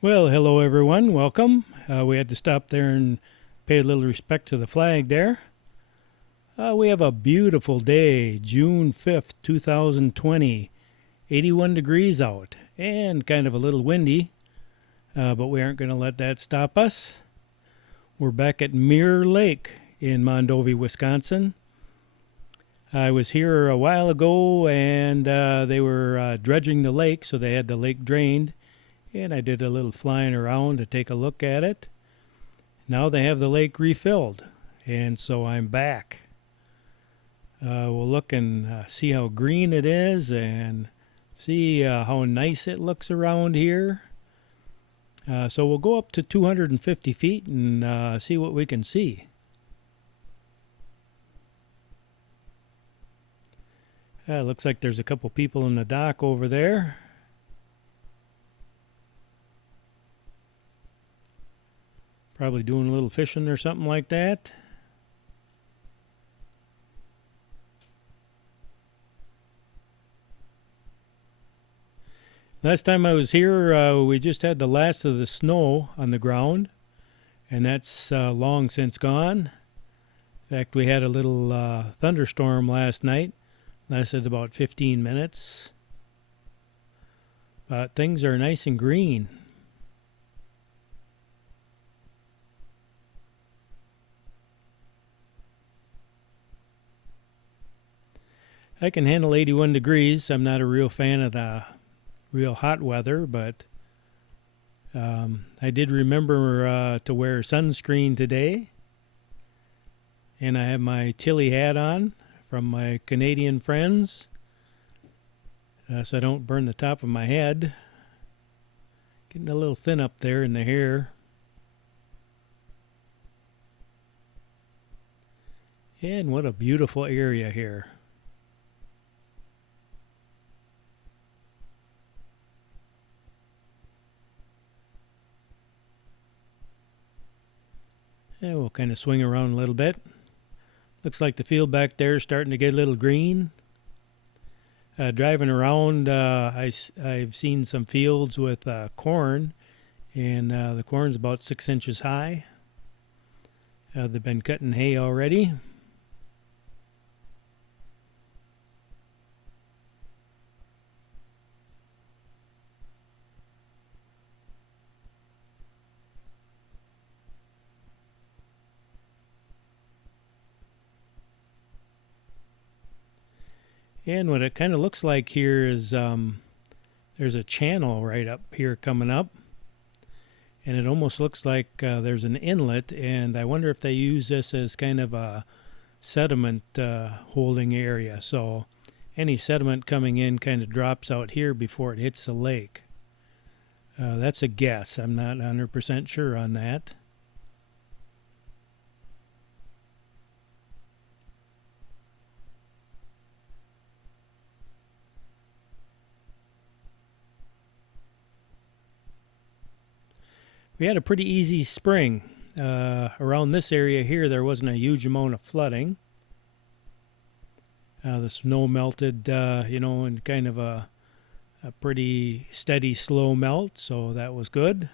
Well, hello everyone. Welcome. We had to stop there and pay a little respect to the flag there. We have a beautiful day, June 5th, 2020. 81 degrees out and kind of a little windy, but we aren't going to let that stop us. We're back at Mirror Lake in Mondovi, Wisconsin. I was here a while ago and they were dredging the lake, so they had the lake drained. And I did a little flying around to take a look at it. Now they have the lake refilled, and so I'm back. We'll look and see how green it is and see how nice it looks around here. So we'll go up to 250 feet and see what we can see. Looks like there's a couple people in the dock over there. Probably doing a little fishing or something like that. Last time I was here, we just had the last of the snow on the ground, and that's long since gone. In fact, we had a little thunderstorm last night, lasted about 15 minutes. But things are nice and green. I can handle 81 degrees. I'm not a real fan of the real hot weather, but I did remember to wear sunscreen today. And I have my Tilly hat on from my Canadian friends, so I don't burn the top of my head. Getting a little thin up there in the hair. And what a beautiful area here. And we'll kind of swing around a little bit. Looks like the field back there is starting to get a little green. Driving around, I've seen some fields with corn, and the corn's about 6 inches high. They've been cutting hay already. And what it kind of looks like here is there's a channel right up here coming up. And it almost looks like there's an inlet. And I wonder if they use this as kind of a sediment holding area. So any sediment coming in kind of drops out here before it hits the lake. That's a guess. I'm not 100% sure on that. We had a pretty easy spring. Around this area here, there wasn't a huge amount of flooding. The snow melted, in kind of a pretty steady, slow melt, so that was good.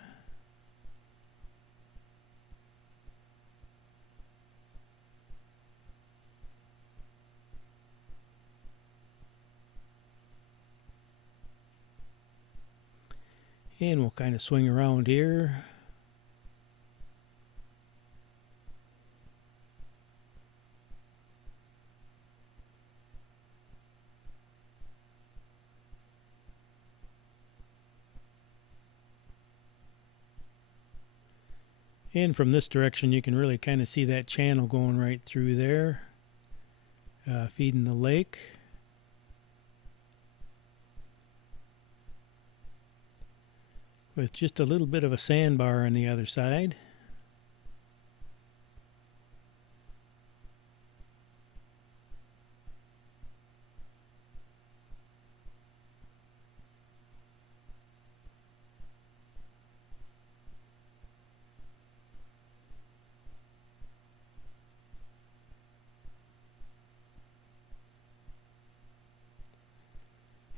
And we'll kind of swing around here. And from this direction, you can really kind of see that channel going right through there, feeding the lake. With just a little bit of a sandbar on the other side.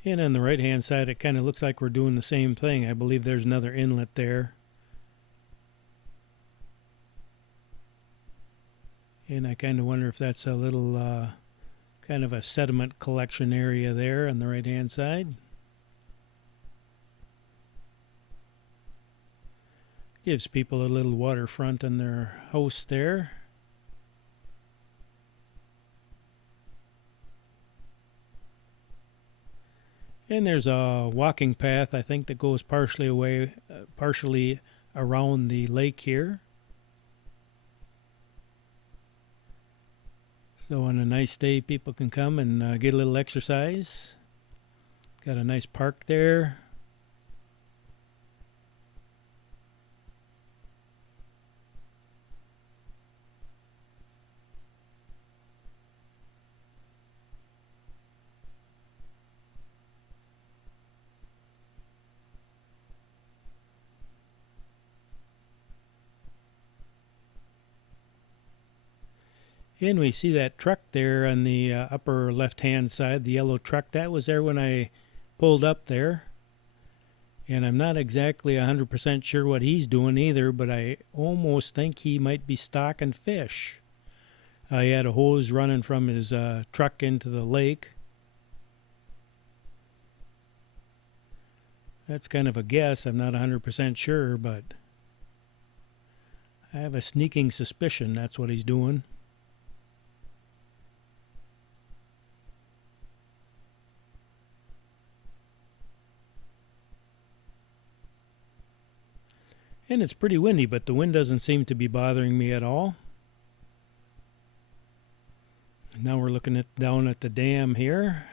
And on the right hand side, it kind of looks like we're doing the same thing. I believe there's another inlet there. And I kind of wonder if that's a little kind of a sediment collection area there on the right hand side. Gives people a little waterfront on their house there. And there's a walking path, I think, that goes partially around the lake here. So on a nice day, people can come and get a little exercise. Got a nice park there. And we see that truck there on the upper left-hand side, the yellow truck. That was there when I pulled up there. And I'm not exactly 100% sure what he's doing either, but I almost think he might be stocking fish. He had a hose running from his truck into the lake. That's kind of a guess. I'm not 100% sure, but I have a sneaking suspicion that's what he's doing. And it's pretty windy, but the wind doesn't seem to be bothering me at all. Now we're looking down at the dam here.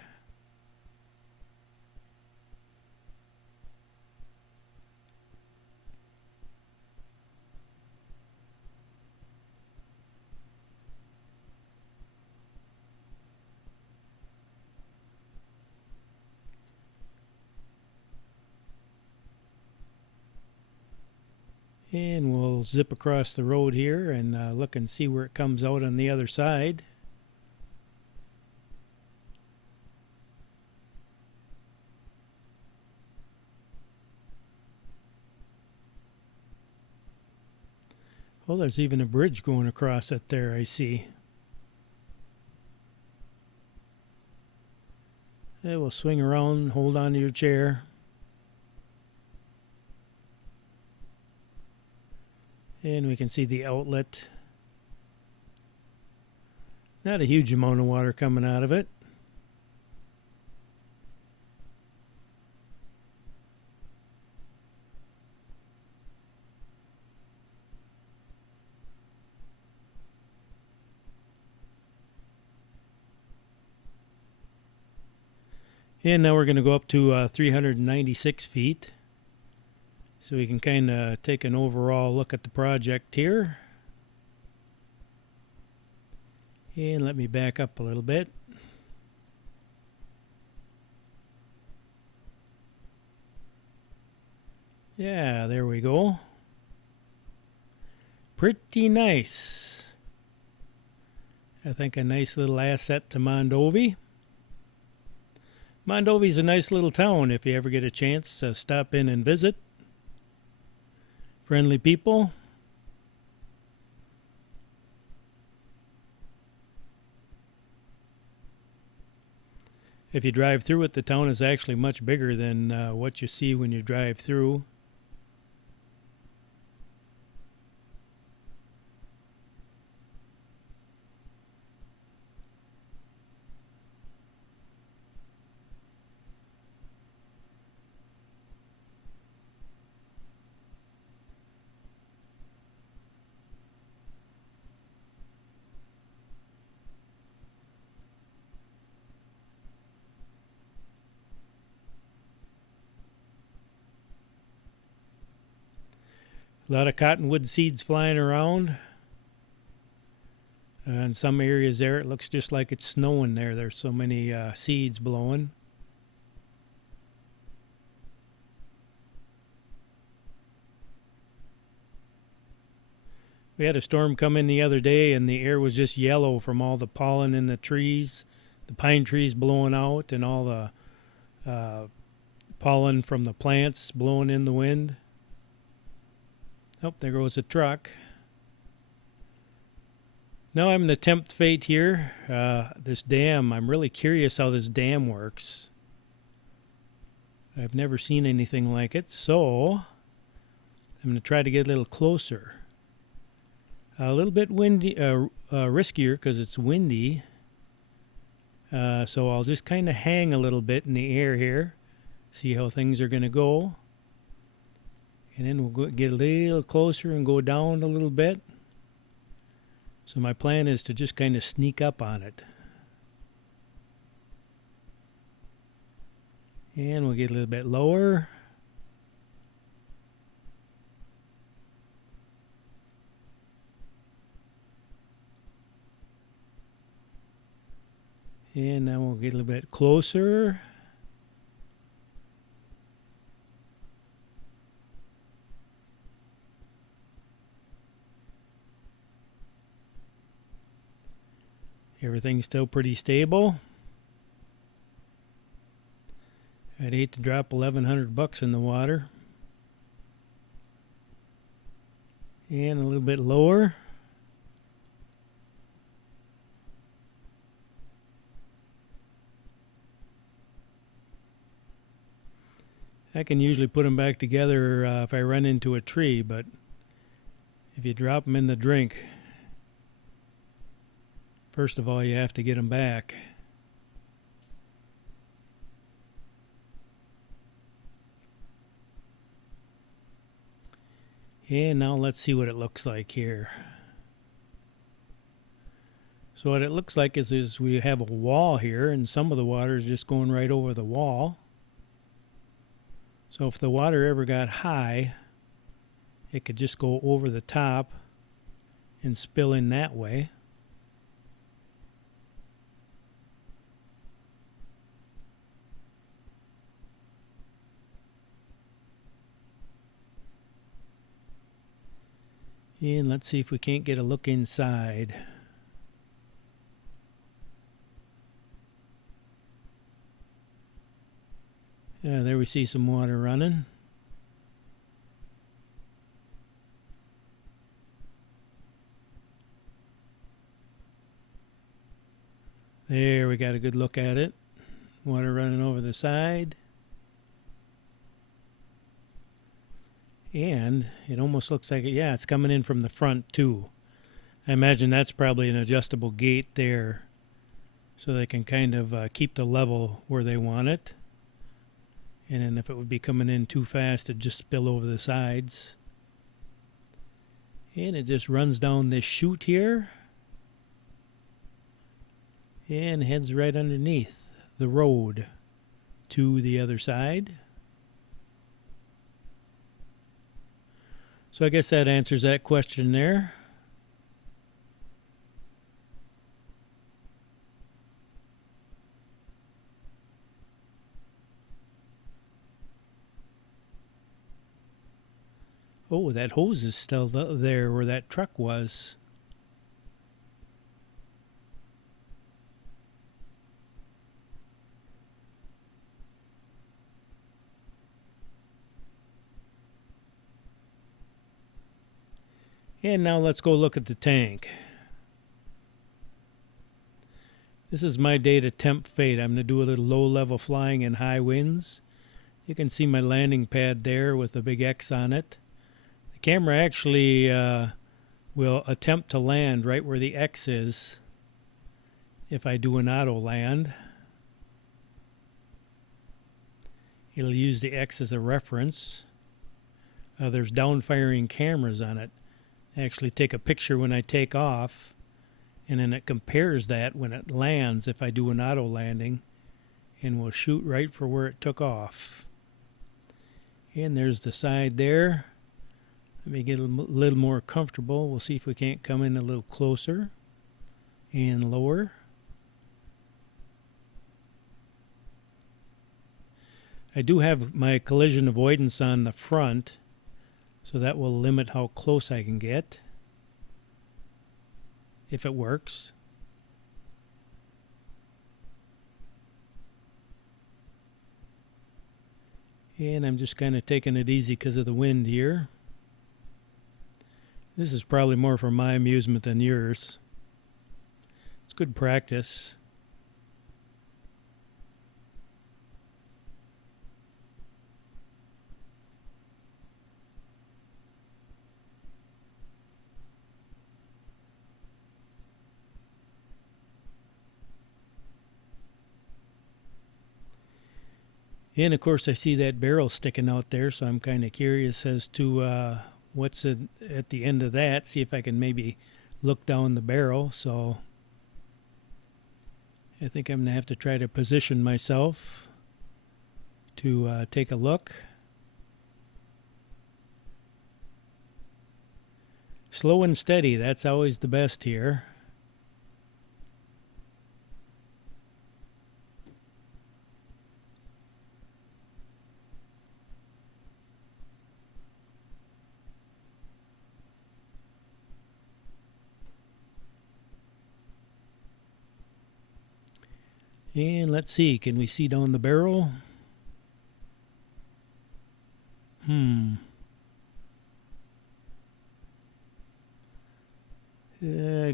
And we'll zip across the road here and look and see where it comes out on the other side. Oh, there's even a bridge going across it there, I see. Okay, we'll swing around, hold on to your chair. And we can see the outlet. Not a huge amount of water coming out of it. And now we're going to go up to 396 feet. So we can kind of take an overall look at the project here. And let me back up a little bit. Yeah, there we go. Pretty nice. I think a nice little asset to Mondovi. Mondovi's a nice little town if you ever get a chance to stop in and visit. Friendly people. If you drive through it, the town is actually much bigger than what you see when you drive through. A lot of cottonwood seeds flying around. In some areas there, it looks just like it's snowing there. There's so many seeds blowing. We had a storm come in the other day, and the air was just yellow from all the pollen in the trees, the pine trees blowing out, and all the uh, pollen from the plants blowing in the wind. Oh, there goes a truck. Now I'm going to tempt fate here. This dam, I'm really curious how this dam works. I've never seen anything like it, so I'm going to try to get a little closer. A little bit windy, riskier because it's windy. So I'll just kind of hang a little bit in the air here, see how things are going to go. And then we'll get a little closer and go down a little bit. So my plan is to just kind of sneak up on it. And we'll get a little bit lower. And now we'll get a little bit closer. Everything's still pretty stable. I'd hate to drop $1,100 in the water. And a little bit lower. I can usually put them back together if I run into a tree, but if you drop them in the drink, first of all, you have to get them back. And now let's see what it looks like here. So what it looks like is we have a wall here, and some of the water is just going right over the wall. So if the water ever got high, it could just go over the top and spill in that way. And let's see if we can't get a look inside. There we see some water running. There, we got a good look at it. Water running over the side. And it almost looks like, yeah, it's coming in from the front too. I imagine that's probably an adjustable gate there, so they can kind of keep the level where they want it. And then if it would be coming in too fast, it'd just spill over the sides. And it just runs down this chute here and heads right underneath the road to the other side. So I guess that answers that question there. Oh, that hose is still there where that truck was. And now let's go look at the tank. This is my day to tempt fate. I'm going to do a little low-level flying in high winds. You can see my landing pad there with a big X on it. The camera actually will attempt to land right where the X is if I do an auto land. It'll use the X as a reference. There's down-firing cameras on it. I actually take a picture when I take off, and then it compares that when it lands if I do an auto landing, and we'll shoot right for where it took off. And there's the side there. Let me get a little more comfortable. We'll see if we can't come in a little closer and lower. I do have my collision avoidance on the front, so that will limit how close I can get, if it works. And I'm just kind of taking it easy because of the wind here. This is probably more for my amusement than yours. It's good practice. And of course, I see that barrel sticking out there, so I'm kind of curious as to what's at the end of that. See if I can maybe look down the barrel. So I think I'm going to have to try to position myself to take a look. Slow and steady, that's always the best here. And let's see, can we see down the barrel? I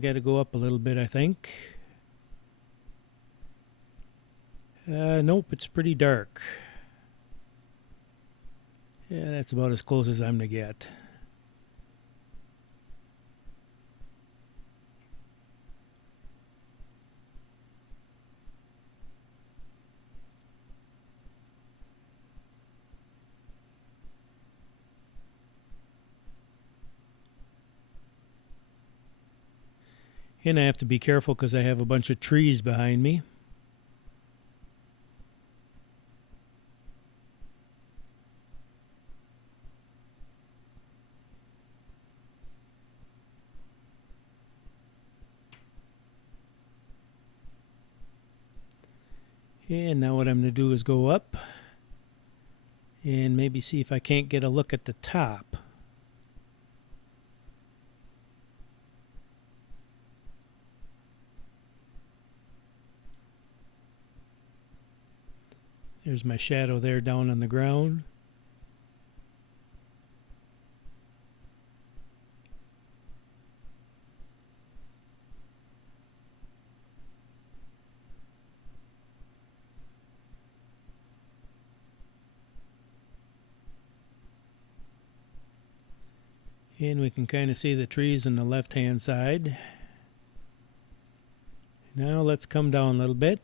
got to go up a little bit, I think. Nope, it's pretty dark. Yeah, that's about as close as I'm going to get. And I have to be careful because I have a bunch of trees behind me. And now what I'm going to do is go up and maybe see if I can't get a look at the top. There's my shadow there down on the ground. And we can kind of see the trees on the left-hand side. Now let's come down a little bit.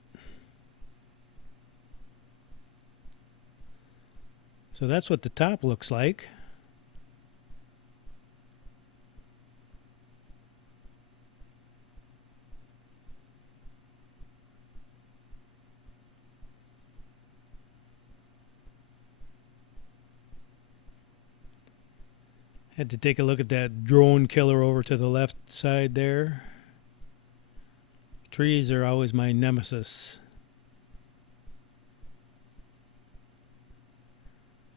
So that's what the top looks like. Had to take a look at that drone killer over to the left side there. Trees are always my nemesis.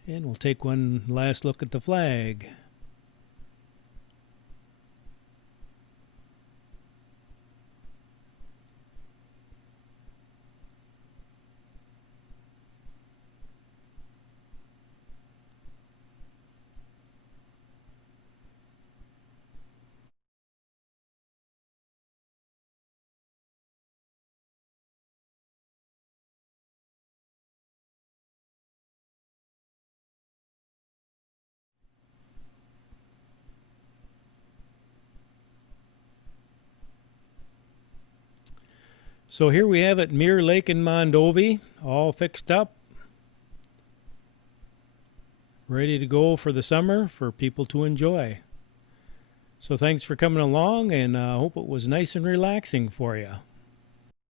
And we'll take one last look at the flag. So here we have it, Mirror Lake in Mondovi, all fixed up, ready to go for the summer for people to enjoy. So thanks for coming along, and I hope it was nice and relaxing for you.